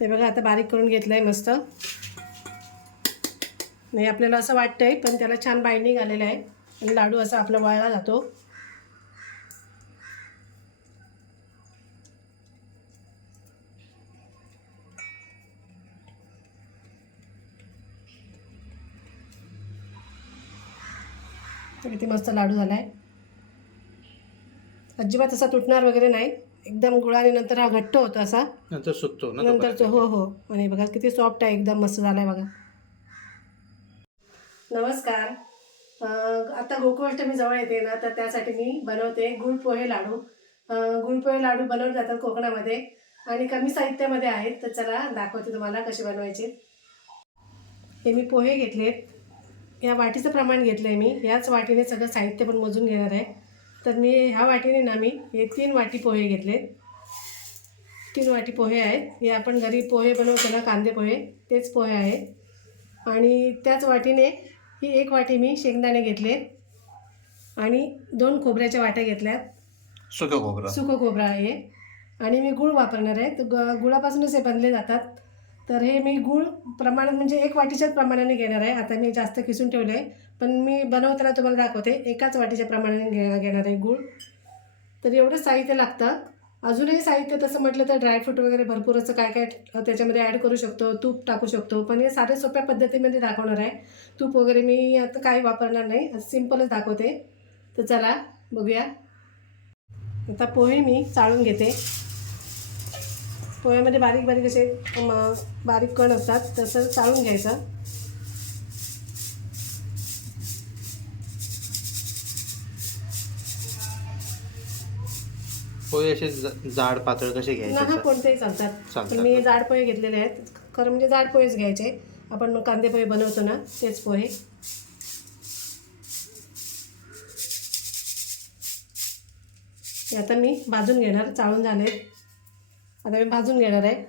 हे बघा आता बारीक करून घेतलं आहे मस्त. नाही आपल्याला असं वाटतंय पण त्याला छान बाइंडिंग आलेलं आहे आणि लाडू असा आपला वळला जातो. किती मस्त लाडू झाला आहे. अजिबात असा तुटणार वगैरे नाही. एकदम गुळाने नंतर हा घट्ट होतो असा नंतर सुकतो ना नंतरचं. हो हो. आणि बघा किती सॉफ्ट आहे, एकदम मस्त झाला आहे बघा. नमस्कार. आता गोकुळाष्टमी जवळ येते ना, तर त्यासाठी मी बनवते गुळपोहे लाडू. गुळपोहे लाडू बनवले जातात कोकणामध्ये आणि कमी साहित्यामध्ये आहेत. तर चला दाखवते तुम्हाला कसे बनवायचे. हे मी पोहे घेतलेत. या वाटीचं प्रमाण घेतलं आहे मी. याच वाटीने सगळं साहित्य पण मोजून घेणार आहे. तर मी ह्या वाटीने ना मी हे 3 वाटी पोहे घेतलेत. 3 वाटी पोहे आहेत. हे आपण घरी पोहे बनवतो ना, कांदे पोहे, तेच पोहे आहेत. आणि त्याच वाटीने ही 1 वाटी मी शेंगदाणे घेतले आणि 2 खोबऱ्याच्या वाट्या घेतल्यात. सुकं खोबरं आहे. आणि मी गूळ वापरणार आहे. तर गुळापासूनच हे बनले जातात. तर हे मी गूळ प्रमाणात म्हणजे 1 वाटीच्याच प्रमाणाने घेणार आहे. आता मी जास्त किसून ठेवलं आहे, पण मी बनवताना तुम्हाला दाखवते. एकाच वाटीच्या प्रमाणाने घेणार आहे गूळ. तर एवढं साहित्य लागतं. अजूनही साहित्य तसं म्हटलं तर ड्रायफ्रूट वगैरे भरपूर असं काय काय त्याच्यामध्ये ॲड करू शकतो, तूप टाकू शकतो. पण हे साधे सोप्या पद्धतीमध्ये दाखवणार आहे. तूप वगैरे मी आता काही वापरणार नाही, सिम्पलच दाखवते. तर चला बघूया. आता पोहे मी चाळून घेते. पोह्यामध्ये बारीक बारीक असे बारीक कण असतात, तसं चाळून घ्यायचं. पोहे असे जाड पातळ कसे घ्यायचे? हा कोणतेही चालतात. पण मी जाड पोहे घेतलेले आहेत. खरं म्हणजे जाड पोहेच घ्यायचे. आपण कांदे पोहे बनवतो ना, तेच पोहे. आता मी भाजून घेणार. चाळून झाले, आता मी भाजून घेणार आहे.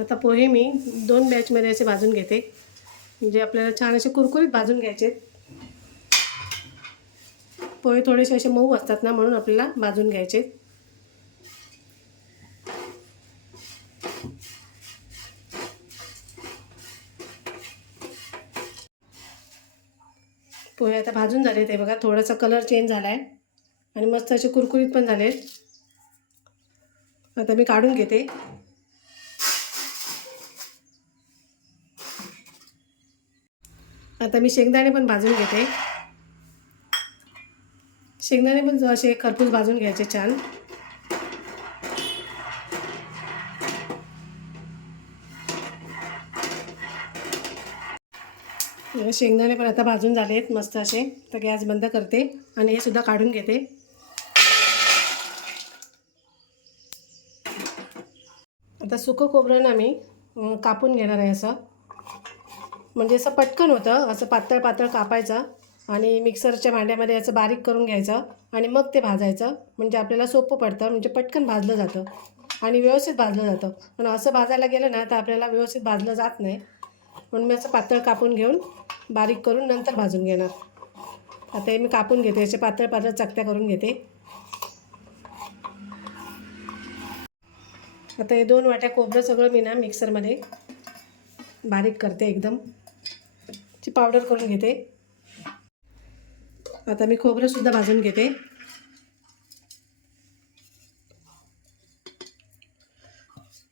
आता पोहे मी 2 बॅचमध्ये असे भाजून घेते. म्हणजे आपल्याला छान असे कुरकुरीत भाजून घ्यायचे. पोहे थोडेसे असे मऊ असतात ना, म्हणून आपल्याला भाजून घ्यायचे. पोहे आता भाजून झाले. ते बघा थोडासा कलर चेंज झाला आहे आणि मस्त असे कुरकुरीत पण झाले. आता मी काढून घेते. आता मी शेंगदाणे पण भाजून घेते. शेंगदाणे पण असे खरपूस भाजून घ्यायचे छान. शेंगदाणे पण आता भाजून झालेत मस्त असे. तर गॅस बंद करते आणि हे सुद्धा काढून घेते. आता सुकं खोबरं ना मी कापून घेणार आहे असं. म्हणजे असं पटकन होतं. असं पातळ पातळ कापायचं आणि मिक्सरच्या भांड्यामध्ये असं बारीक करून घ्यायचं आणि मग ते भाजायचं. म्हणजे आपल्याला सोपं पडतं. म्हणजे पटकन भाजलं जातं आणि व्यवस्थित भाजलं जातं. पण असं भाजायला गेलं ना तर आपल्याला व्यवस्थित भाजलं जात नाही. म्हणून मी असं पातळ कापून घेऊन बारीक करून नंतर भाजून घेणार. आता हे मी कापून घेते. असे पातळ पातळ चकत्या करून घेते. आता हे 2 वाट्या खोबरं सगळं मी ना मिक्सरमध्ये बारीक करते. एकदम ची पावडर करून घेते. आता मी खोबरंसुद्धा भाजून घेते.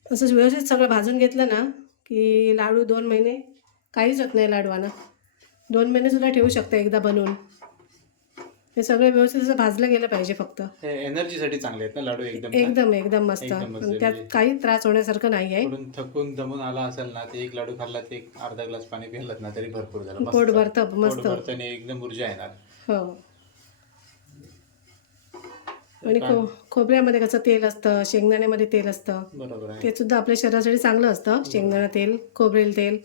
असं व्यवस्थित सगळं भाजून घेतलं ना की लाडू 2 महिने काहीच होत नाही लाडवाना. 2 महिनेसुद्धा ठेवू शकता एकदा बनवून. हे सगळं व्यवस्थित असं भाजलं गेलं पाहिजे फक्त. एनर्जीसाठी चांगले आहेत ना लाडू? एकदम मस्त. आणि त्यात काही त्रास होण्यासारखं नाही आहे. थकून दमून आला असेल ना, ते 1 लाडू खाल्ला, ते 1 अर्धा ग्लास पाणी पिलं ना तरी भरपूर झालं. पोट भरतं मस्त. एकदम ऊर्जा येणार. हो. आणि खोबऱ्यामध्ये कसं तेल असतं, शेंगदाण्यामध्ये तेल असतं. बरोबर आहे. ते सुद्धा आपल्या शरीरासाठी चांगलं असतं. शेंगदाणा तेल, खोबरेल तेल.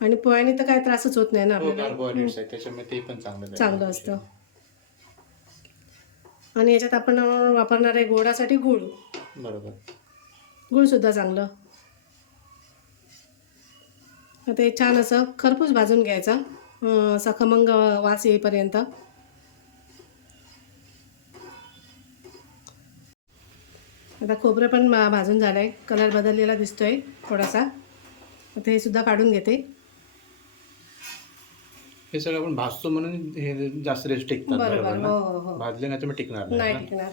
आणि पोह्याने तर काय त्रासच होत नाही ना आपल्याला. कार्बोहायड्रेट्स आहे त्याच्यामुळे ते पण चांगलं असतं. आणि याच्यात आपण वापरणार आहे गोडासाठी गूळ. बरोबर. गूळसुद्धा चांगलं. आता हे छान असं खरपूस भाजून घ्यायचं. असा खमंग वास येईपर्यंत. आता खोबरं पण भाजून झालं आहे, कलर बदललेला दिसतोय थोडासा. आता हे सुद्धा काढून घेते. हे सगळं आपण भाजतो म्हणून हे जास्त दिवस टिकतात. बरोबर, बरोबर ना? हो हो हो. भाजले नाही तर मग टिकणार नाही नाही ना? टिकणार.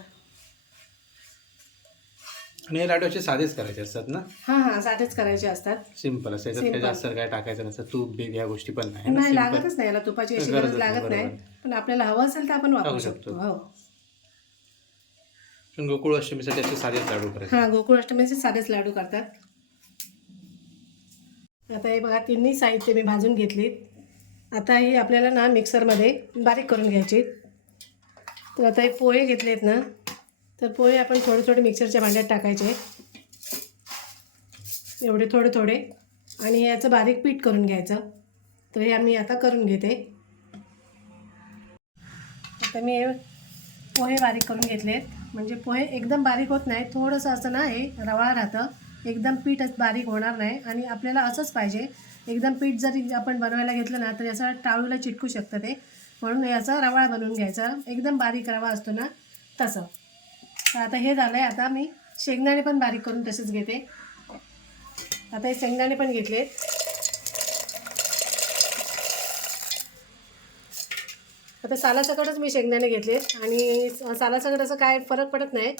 आणि हे लाडू असे साधेच करायचे असतात ना? हां हां, साधेच करायचे असतात. सिंपल असं, याच्यात काही Simple. जास्त काय टाकायचं नसतं, तूप बीप या गोष्टी पण नाही ना? नाही Simple. लागतच नाही, याला तुपाची अशी गरजच गरज नाही, लागत नाही. बरोबर. पण आपल्याला हवं असेल तर आपण वापरू टाकू शकतो. शकतो. हो. पण गोकुळ अष्टमीसाठी असे साधेच लाडू करायचे. हां, गोकुळाष्टमीचे साधेच लाडू करतात. आता हे बघा, तिन्ही साहित्य मी भाजून घेतलीत. आता ही आपल्याला ना मिक्सरमध्ये बारीक करून घ्यायची. तर आता हे पोहे घेतलेत ना, तर पोहे आपण थोडे थोडे मिक्सरच्या भांड्यात टाकायचे, एवढे थोडे थोडे, आणि याचं बारीक पीठ करून घ्यायचं. तर हे आम्ही आता करून घेते. आता मी हे पोहे बारीक करून घेतलेत. म्हणजे पोहे एकदम बारीक होत नाही, थोडंसं असं ना हे रवाळ राहतं, एकदम पीठ बारीक होणार नाही. आणि आपल्याला असंच पाहिजे, एकदम पीठ जरी आपण बनवायला घेतलं ना तर याचं टाळूला चिटकू शकतं ते, म्हणून याचा रवाळ बनवून घ्यायचा, एकदम बारीक रवा असतो ना तसं. तर आता हे झालं आहे. आता मी शेंगदाणे पण बारीक करून तसेच घेते. आता हे शेंगदाणे पण घेतलेत. आता सालासकटच मी शेंगदाणे घेतलेत, आणि सालासकट असं काय फरक पडत नाही,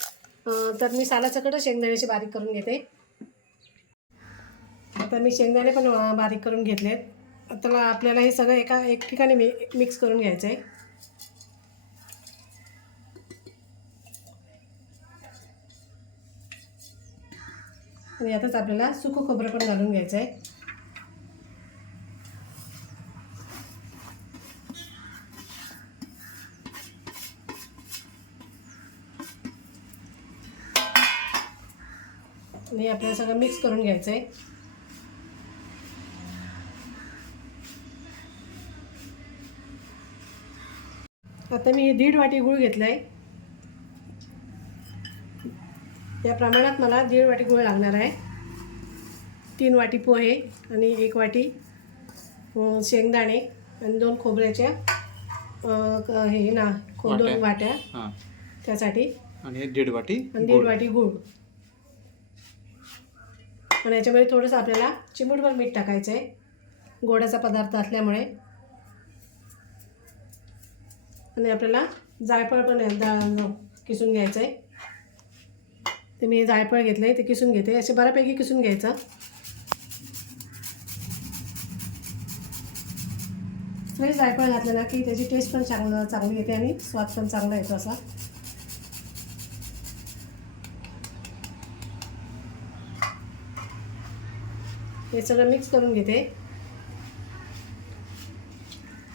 तर मी सालासकटच शेंगदाण्याचे बारीक करून घेते. आता मी शेंगदाणे पण बारीक करून घेतलेत. आता आपल्याला हे सगळं एक ठिकाणी मिक्स करून घ्यायचं आहे. आणि यातच आपल्याला सुकं खोबरं पण घालून घ्यायचं आहे. आणि आपल्याला सगळं मिक्स करून घ्यायचं आहे. आता मी 1.5 वाटी गूळ घेतला आहे. या प्रमाणात मला 1.5 वाटी गूळ लागणार आहे. 3 वाटी पोहे आणि 1 वाटी शेंगदाणे आणि 2 खोबऱ्याच्या हे ना 2 वाट्या हां. त्यासाठी, आणि 1.5 वाटी आणि 1.5 वाटी गूळ. आणि याच्यामध्ये थोडंसं आपल्याला चिमूटभर मीठ टाकायचं आहे, गोडाचा पदार्थ असल्यामुळे. आणि आपल्याला जायफळ पण किसून घ्यायचं आहे. ते मी जायफळ घेतलं आहे, ते किसून घेते. असे बऱ्यापैकी किसून घ्यायचं. फ्रेश जायफळ घातलं ना की त्याची टेस्ट पण चांगली येते आणि स्वाद पण चांगला येतो असा. हे सगळं मिक्स करून घेते.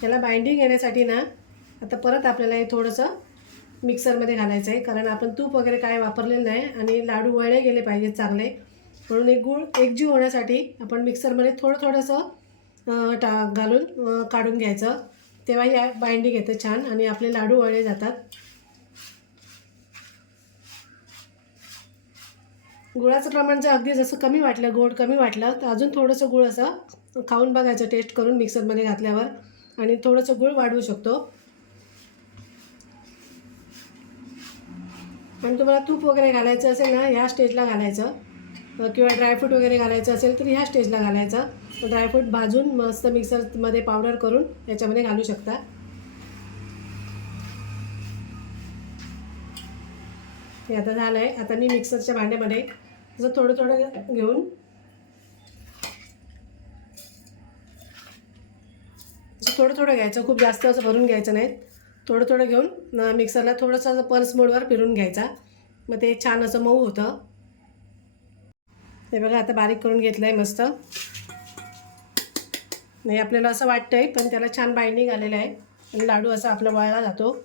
याला बाइंडिंग येण्यासाठी ना आता परत आपल्याला हे थोडंसं मिक्सरमध्ये घालायचं आहे, कारण आपण तूप वगैरे काय वापरलेलं नाही आणि लाडू वळले गेले पाहिजेत चांगले, म्हणून एक गूळ एकजीव होण्यासाठी आपण मिक्सरमध्ये थोडंसं घालून काढून घ्यायचं. तेव्हा या बाइंडिंग येतं छान आणि आपले लाडू वळले जातात. गुळाचं प्रमाण जर अगदी जसं कमी वाटलं, गोड कमी वाटलं, तर अजून थोडंसं गूळ असं खाऊन बघायचं टेस्ट करून मिक्सरमध्ये घातल्यावर, आणि थोडंसं गूळ वाढवू शकतो. आणि तुम्हाला तूप वगैरे घालायचं असेल ना ह्या स्टेजला घालायचं, किंवा ड्रायफ्रूट वगैरे घालायचं असेल तर ह्या स्टेजला घालायचं. ड्रायफ्रूट भाजून मस्त मिक्सरमध्ये पावडर करून याच्यामध्ये घालू शकता. हे आता झालं आहे. आता मी मिक्सरच्या भांड्यामध्ये असं थोडं थोडं घेऊन थोडं थोडं घ्यायचं, खूप जास्त असं भरून घ्यायचं नाही. थोडं थोडं घेऊन मिक्सरला थोडंसं पल्स मोडवर फिरून घ्यायचा, मग ते छान असं मऊ होतं. हे बघा आता बारीक करून घेतलं आहे मस्त. नाही आपल्याला असं वाटतं आहे, पण त्याला छान बाइंडिंग आलेलं आहे आणि लाडू असा आपला वळला जातो.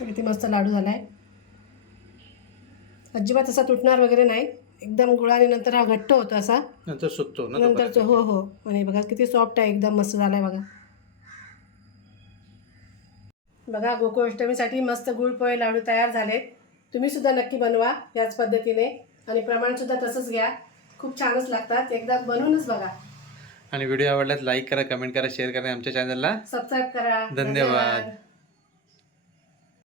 किती मस्त लाडू झाला आहे. अजिबात असा तुटणार वगैरे नाही, एकदम गुळाने नंतर हा घट्ट होतो असा, नंतर सुकतो ना नंतरचं. हो हो. आणि बघा किती सॉफ्ट आहे, एकदम मस्त झाला आहे बघा. बघा गोकुळाष्टमीसाठी मस्त गुळ पोहे लाडू तयार झाले. तुम्ही सुद्धा नक्की बनवा याच पद्धतीने, आणि प्रमाणसुद्धा तसंच घ्या. खूप छानच लागतात. एकदा बनवूनच बघा. आणि व्हिडिओ आवडल्यास लाईक करा, कमेंट करा, शेअर करा, आमच्या चॅनलला सबस्क्राईब करा. धन्यवाद.